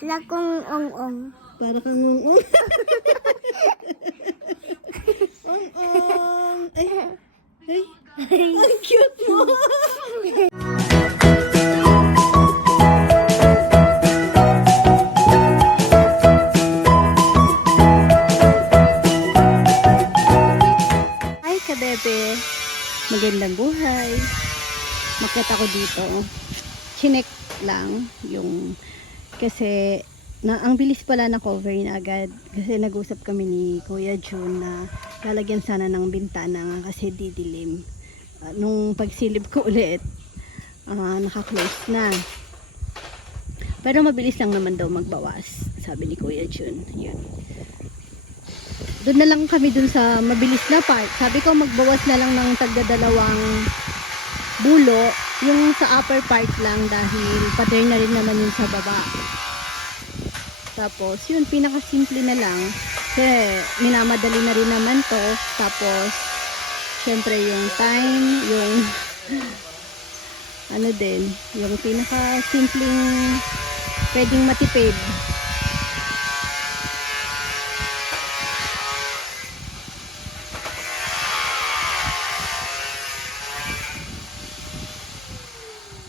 Lakong ong-ong. Para kang ung-ung. ung-ung. Ay, ay. Ang cute mo. Hi, kabebe. Magandang buhay. Makita ako dito. Chinek lang yung kasi na ang bilis pala na cover na agad kasi nag-usap kami ni Kuya June na lalagyan sana ng bintana nga kasi didilim. Ah, nung pagsilip ko ulit, ah, naka-close na. Pero mabilis lang naman daw magbawas, sabi ni Kuya June. Yun. Doon na lang kami dun sa mabilis na part. Sabi ko magbawas na lang ng tagda dalawang bulo, yung sa upper part lang dahil pattern na rin naman yun sa baba. Tapos, yun, pinaka-simple na lang. Kasi, minamadali na rin naman to. Tapos, syempre yung time, yung ano din, yung pinaka-simpleng pwedeng matipid.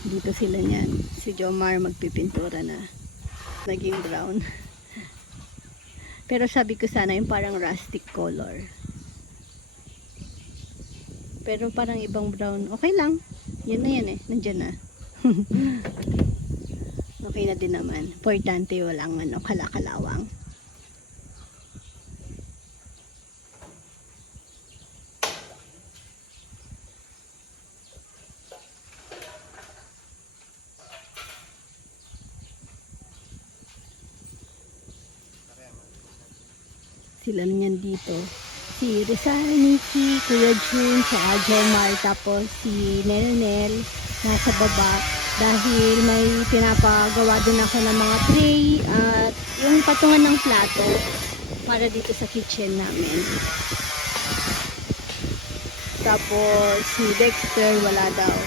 Dito sila niyan. Si Jomar magpipintura na. Naging brown. Pero sabi ko sana yung parang rustic color. Pero parang ibang brown. Okay lang. Yan na yan eh. Nandyan na. okay na din naman. Importante walang ano, kalakalawang. Sila niyan dito. Si Rizal, Nikki, Kuya Jun, si Ajomar, tapos si Nel Nel nasa baba dahil may pinapagawa din ako ng mga tray at yung patungan ng plato para dito sa kitchen namin. Tapos si Dexter wala daw.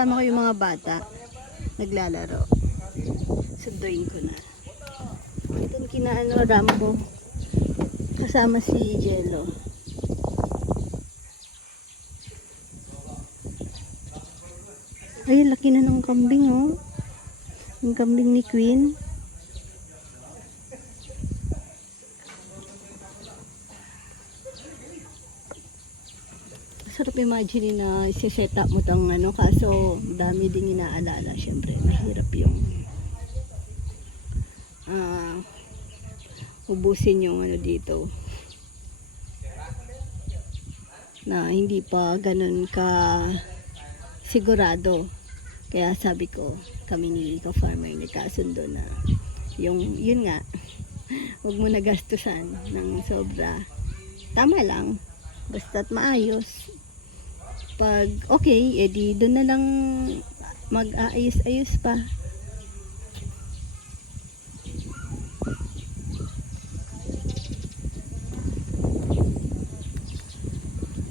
Kasama ko yung mga bata. Naglalaro. Sunduin ko na. Itong kinaano Rambo. Kasama si Jello. Ay, laki na ng kambing oh. Yung kambing ni Queen. Sarap imagine na isi-set up mo tang ano kaso dami ding inaalala syempre mahirap yung ah ubusin yung ano dito. Na hindi pa ganun ka sigurado. Kaya sabi ko kami ni ka-farmer ni kasundo na yung yun nga huwag mo nagastusan ng sobra. Tama lang. Basta't maayos pag okay, edi doon na lang mag-aayos-ayos pa.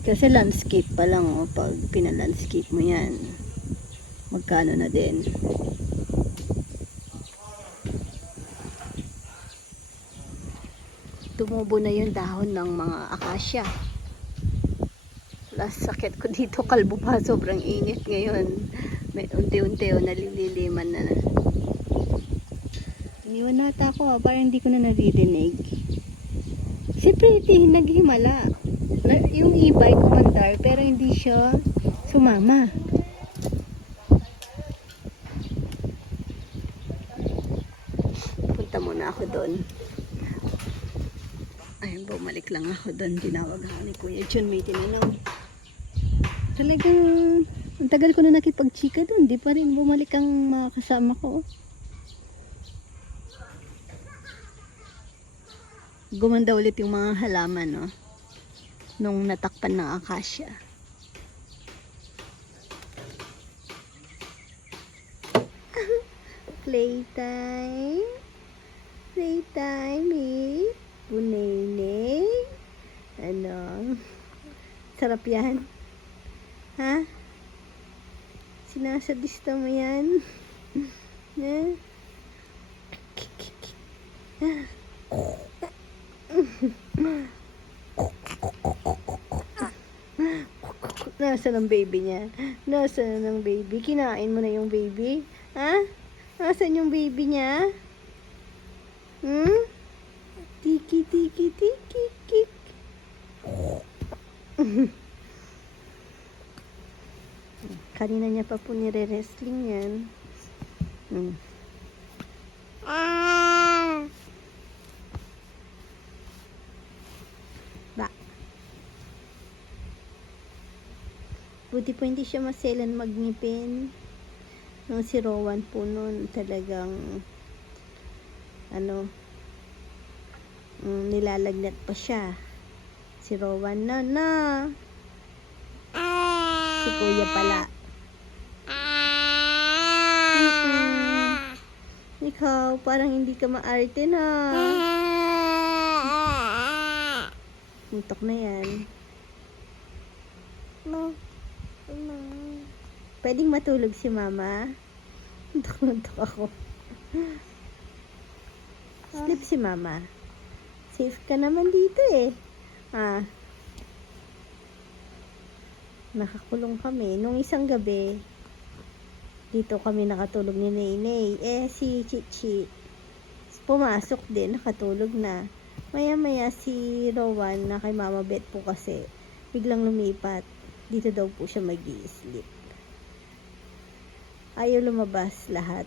Kasi landscape pa lang oh, pag pinalandscape mo yan. Magkano na din. Tumubo na yung dahon ng mga akasya sakit ko dito kalbo pa. Sobrang init ngayon. May unti-unti o nalililiman na. Iniwan nata ako ah, parang hindi ko na naririnig. Si Pretty naghimala Na- yung e-bike kumandar pero hindi siya sumama. Punta muna ako doon. Ayun bumalik lang ako doon. Tinawag ako ni Kuya Jun. May tinanong talagang ang tagal ko na nakipagchika doon di pa rin bumalik ang mga kasama ko gumanda ulit yung mga halaman no nung natakpan ng akasya playtime Playtime with Bunene. Ano? Sarap yan. Ha? Sinasadista mo yan? Ha? Nasaan ang baby niya? Nasaan ang baby? Kinain mo na yung baby? Ha? Nasaan yung baby niya? Hmm? Tiki, tiki, tiki, kik. Kanina niya pa po nire-wrestling yan. Hmm. Ba. Buti po hindi siya maselan magngipin. Nung si Rowan po noon talagang ano mm, nilalagnat pa siya. Si Rowan na na. Si Kuya pala. Mm-mm. Ikaw, parang hindi ka maarte na. Muntok na yan. No. No. Pwedeng matulog si mama. Muntok-muntok ako. Sleep si mama. Safe ka naman dito eh. Ah. Nakakulong kami. Nung isang gabi, dito kami nakatulog ni Nainay. Eh, si Chichi, pumasok din, nakatulog na. Maya-maya si Rowan na kay Mama Bet po kasi, biglang lumipat. Dito daw po siya mag sleep Ayaw lumabas lahat.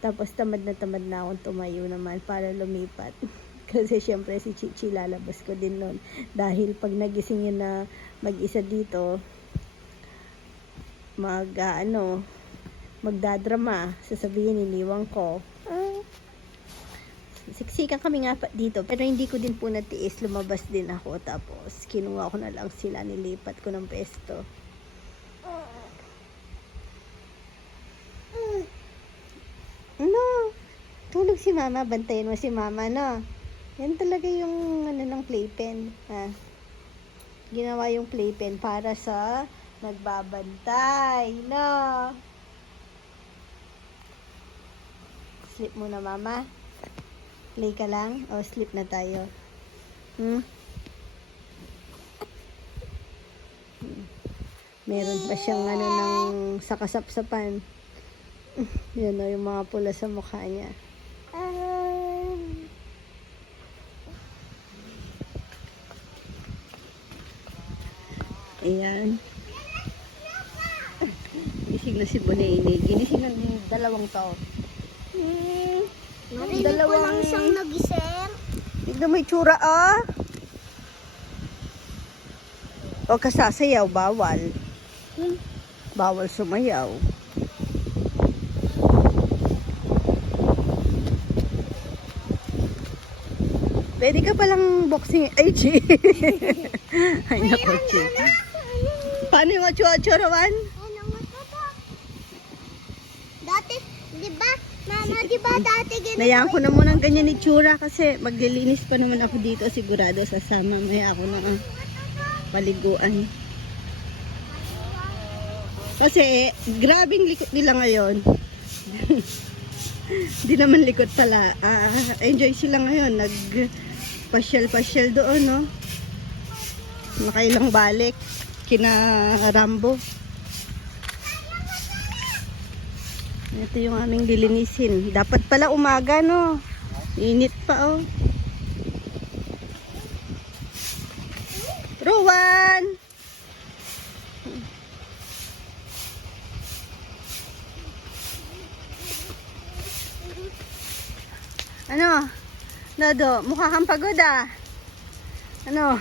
Tapos tamad na tamad na akong tumayo naman para lumipat. Kasi syempre si Chichi lalabas ko din nun. Dahil pag nagising yun na mag-isa dito, mag ah, ano, magdadrama. Sasabihin, iniwan ko. Ah, siksikan kami nga dito. Pero hindi ko din po natiis. Lumabas din ako. Tapos kinuha ko na lang sila. Nilipat ko ng pesto. Ano? Tulog si mama. Bantayan mo si mama, no? Yan talaga yung ano ng playpen. Ha? Ginawa yung playpen para sa nagbabantay, no? Sleep muna, mama. Play ka lang o sleep na tayo. Hmm? Meron pa siyang ano ng sakasapsapan. Yan o, yung mga pula sa mukha niya. Ayan. Gising na si Bonene. Ginising ng dalawang tao. Hmm. Narinig ko lang siyang nagising. Tignan mo yung tsura, ah. Huwag ka sasayaw, bawal. Hmm. Bawal sumayaw. Pwede ka palang boxing. Ay, chi. Ay, naku, chi. Paano yung achu-achu, Rawan? Ano nga to ba? Dati, di ba? Mama, di ba dati ganito? Nayaan ko na muna ng ganyan ni Tsura kasi maglilinis pa naman ako dito sigurado sasama maya ako na ah, paliguan. Kasi grabing likot nila ngayon. Di naman likot pala. Ah, enjoy sila ngayon. Nag pasyal-pasyal doon, no? Nakailang balik kina Rambo. Ito yung aming lilinisin. Dapat pala umaga, no? Init pa, oh. Rowan! Ano? Nodo, mukha kang pagod ah. Ano?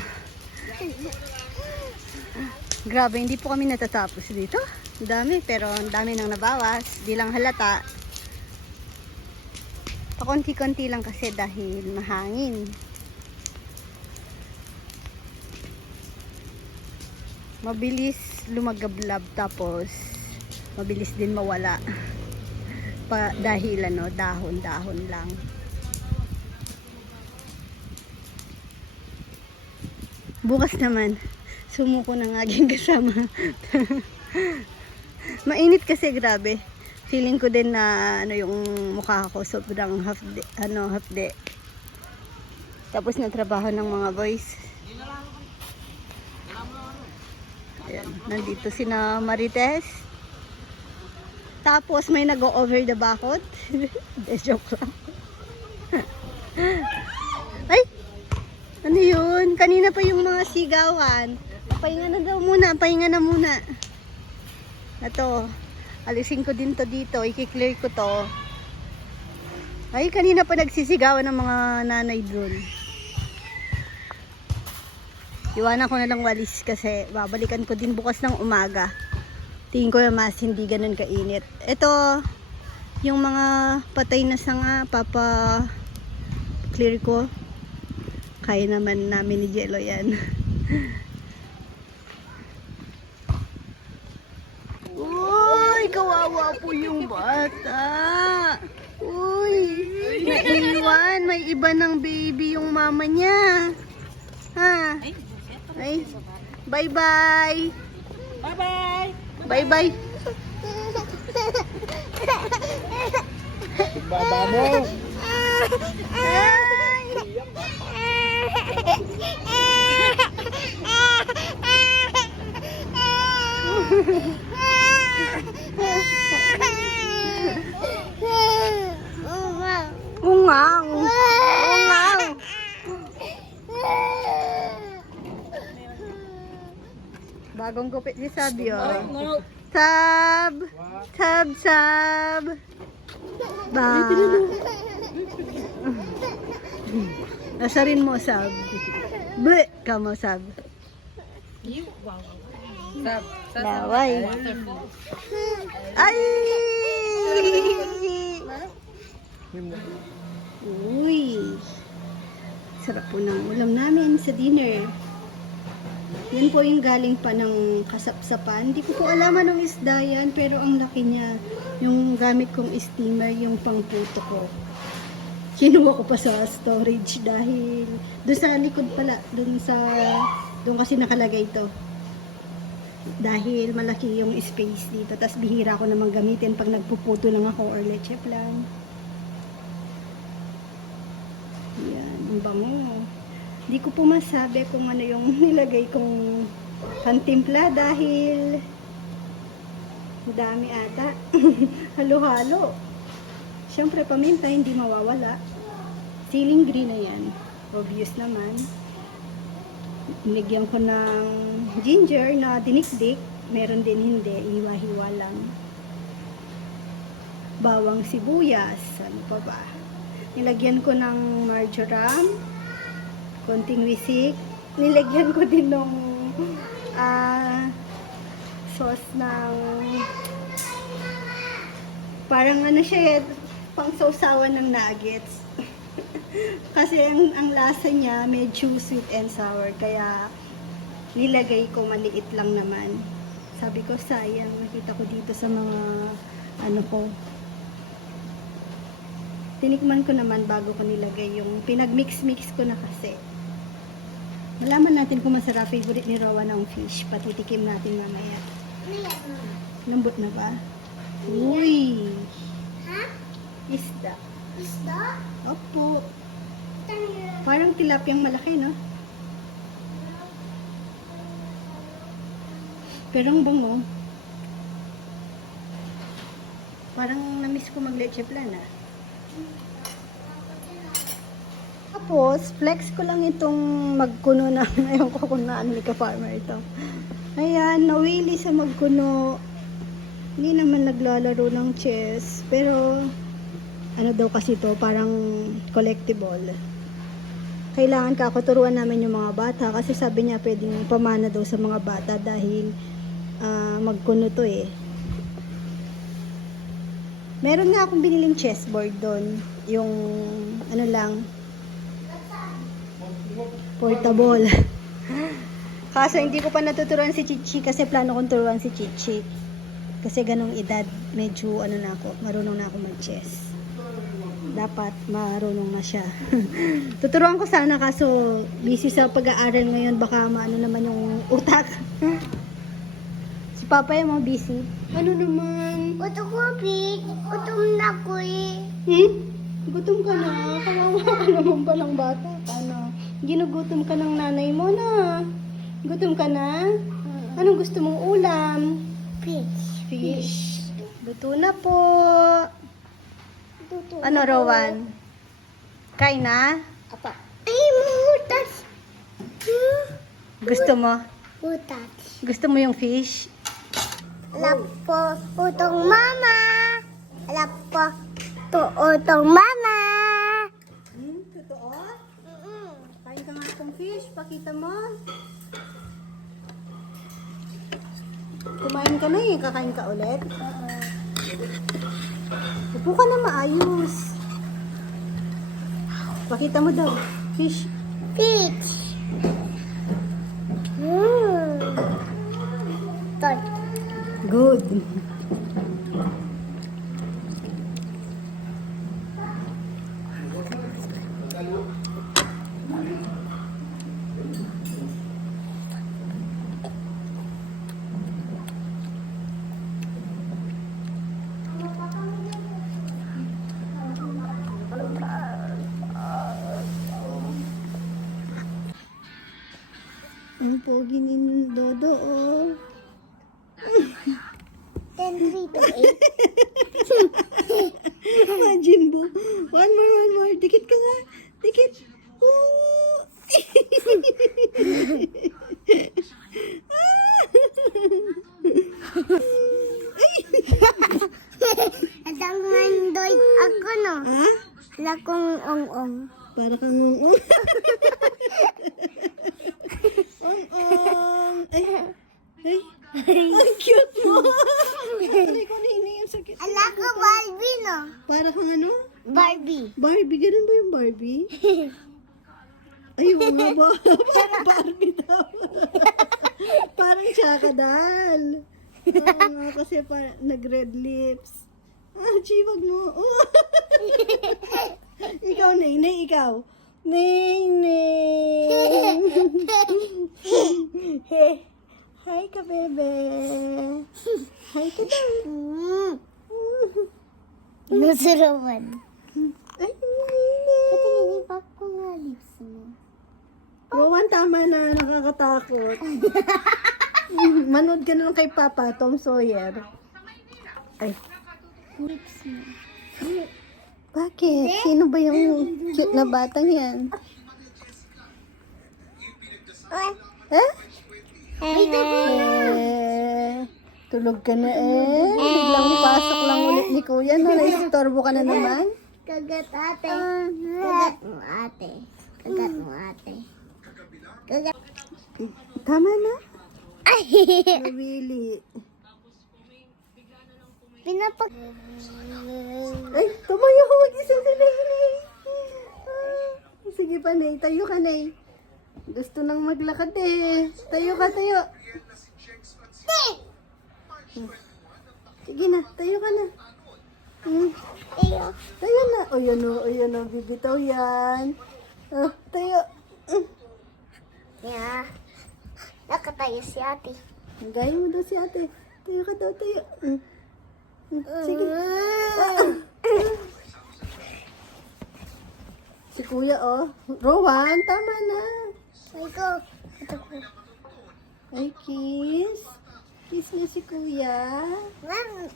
Grabe, hindi po kami natatapos dito. Dami, pero ang dami nang nabawas. Di lang halata. Pakonti-konti lang kasi dahil mahangin. Mabilis lumagablab tapos mabilis din mawala. pa, dahil ano, dahon-dahon lang. Bukas naman, sumuko ng aking kasama. Mainit kasi grabe. Feeling ko din na ano yung mukha ko sobrang half day, ano half day. Tapos na trabaho ng mga boys. Ayan, nandito si na Marites. Tapos may nag-over the bakot. De, joke lang. Ay! Ano yun? Kanina pa yung mga sigawan. Pahinga na daw muna. Pahinga na muna. Ito. Alisin ko din to dito. Ikiklear ko to. Ay, kanina pa nagsisigawan ng mga nanay dun. Iwanan ko na lang walis kasi babalikan ko din bukas ng umaga. Tingin ko na mas hindi ganun kainit. Ito, yung mga patay na sanga, papa clear ko. Kaya naman namin ni Jello yan. Uy, kawawa po yung bata. Uy, naiwan. May iba ng baby yung mama niya. Ha? Ay, bye-bye. Bye-bye! Bye-bye. Baba mo! Ungang. Ungang. Bagong gupit ni Sabi, oh. Sab! Sab, sab! Ba? Nasarin mo, Sab. Ble! ka mo, Sab. Sab, Laway. Ay! Uy! Sarap po ng ulam namin sa dinner. Yan po yung galing pa ng kasapsapan. Hindi ko po alam anong isda yan, pero ang laki niya. Yung gamit kong steamer, yung pangputo ko. Kinuha ko pa sa storage dahil doon sa likod pala, doon sa, doon kasi nakalagay to. Dahil malaki yung space dito. Tapos bihira ko namang gamitin pag nagpuputo lang ako or leche plan. Yan, ang bango. Hindi ko po masabi kung ano yung nilagay kong kantimpla dahil dami ata. Halo-halo. Siyempre, paminta hindi mawawala. Ceiling green na yan. Obvious naman. Nilagyan ko ng ginger na dinikdik. Meron din hindi. Hiwa-hiwa lang. Bawang sibuyas. Ano pa ba? Nilagyan ko ng marjoram konting wisik. Nilagyan ko din ng ah, sauce ng parang ano siya, eh, pang sausawan ng nuggets. Kasi ang, ang lasa niya medyo sweet and sour. Kaya nilagay ko maliit lang naman. Sabi ko sayang, nakita ko dito sa mga ano ko. Tinikman ko naman bago ko nilagay yung pinagmix-mix ko na kasi. Malaman natin kung masarap favorite ni Rowan ang fish. Patitikim natin mamaya. Lambot na ba? Uy! Ha? Isda. Isda? Opo. Parang tilapiyang malaki, no? Pero ang bango. Parang namiss ko mag-leche plan, ah. Tapos, flex ko lang itong magkuno na, ayaw ko kung naano ni ka-farmer ito. Ayan, nawili sa magkuno. Hindi naman naglalaro ng chess, pero ano daw kasi to parang collectible. Kailangan kakuturuan namin yung mga bata kasi sabi niya pwedeng pamana daw sa mga bata dahil ah, magkuno to eh. Meron nga akong biniling chessboard doon. Yung ano lang, portable. Kaso hindi ko pa natuturuan si Chichi kasi plano kong turuan si Chichi. Kasi ganong edad, medyo ano na ako, marunong na ako mag-chess. Dapat marunong na siya. Tuturuan ko sana kaso busy sa pag-aaral ngayon, baka maano naman yung utak. Papa yung mga busy. Ano naman? Gusto ko, Pete. Gutom na ko eh. Hmm? Gutom ka na. Kawawa ka naman palang bata ka na. Ginugutom ka ng nanay mo na. Gutom ka na? Anong gusto mong ulam? Fish. Fish. Luto na po. Tuto. Ano, Rowan? Kain na? Apa. Ay, mahutas. Hmm? Gusto mo? Hutas. Gusto mo yung fish? Alap po, utong mama. Alap po, to utong mama. Hmm, totoo? Kain ka nga itong fish. Pakita mo. Kumain ka na eh. Kakain ka ulit. Upo ka na maayos. Pakita mo daw. Fish. Fish. Good. Ang pogi ni Dodo, oh. Adang mandoy ako no. ha? Hala kong ong-ong. Para kang ong Ong-ong. Ay. Ay. Ang cute mo. Aray ko, nini. Ang sakit. Hala ko Barbie no. Para kang ano? Barbie. Barbie. Ganun ba yung Barbie? Ay, oo nga ba? Parang Barbie daw. Parang Chaka Dal. Oo nga, kasi parang nag-red lips. Ah, chiwag mo. Oh. ikaw, Nay. Nay, ikaw. Nay, Nay. Hi ka, bebe. Hi ka daw. Nasarawan. Ay, Pati Nay. nilipat ko nga lips mo. Rowan, tama na. Nakakatakot. Manood ka na lang kay Papa, Tom Sawyer. Ay, bakit? Sino ba yung cute na batang yan? Eh? Ay, Eh, tulog ka na eh. Biglang pasok lang ulit ni Kuya. No? Naistorbo ka na naman. Kagat ate. Kagat mo ate. Kagat mo ate. Tama na. Ay! Nawili. Pinapag... Ay, tumayo ko mag-isa Nay. Ah, Sige pa, Nay. Tayo ka, Nay. Gusto nang maglakad eh. Tayo ka, tayo. Sige na, tayo ka na. Hmm, tayo na. O, yan o, o, yan o. Bibitaw yan. Ah, tayo. Yeah. Nakatayo si ate. Gaya mo daw si ate. Tayo ka daw, tayo. Hmm. Hmm, Sige. Si kuya, oh. Rowan, tama na. Ay ko. Ito ko. Ay, kiss. Kiss niya si kuya. Ma'am,